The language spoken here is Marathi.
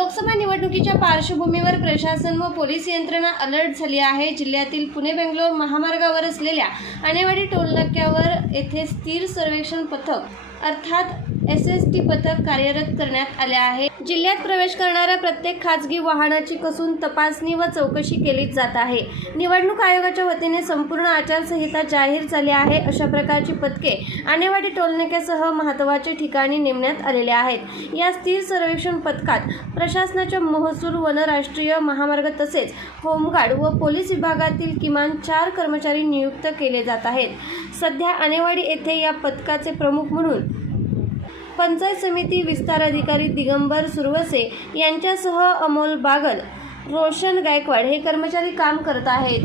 लोकसभा निवडणुकीच्या पार्श्वभूमीवर प्रशासन व पोलीस यंत्रणा अलर्ट झाली आहे। जिल्ह्यातील पुणे-बेंगलोर महामार्गावर असलेल्या आणेवाडी टोलनाक्यावर येथे स्थिर सर्वेक्षण पथक अर्थात SST पथक कार्यरत करण्यात आले आहे। जिल्ह्यात प्रवेश करणाऱ्या प्रत्येक खासगी वाहनाची कसून तपासणी व चौकशी केली जात आहे। निवडणूक आयोगाच्या वतीने संपूर्ण आचारसंहिता जाहीर झाली आहे। अशा प्रकारची पथके आणेवाडी टोलनाक्यासह महत्त्वाच्या ठिकाणी नेमण्यात आलेले आहेत। या स्थिर सर्वेक्षण पथकात प्रशासनाच्या महसूल, वन, राष्ट्रीय महामार्ग तसेच होमगार्ड व पोलीस विभागातील किमान 4 कर्मचारी नियुक्त केले जात आहेत। सध्या आणेवाडी येथे या पथकाचे प्रमुख म्हणून पंचायत समिती विस्तार अधिकारी दिगंबर सुरवसे यांच्यासह अमोल बागल, रोशन गायकवाड हे कर्मचारी काम करत आहेत।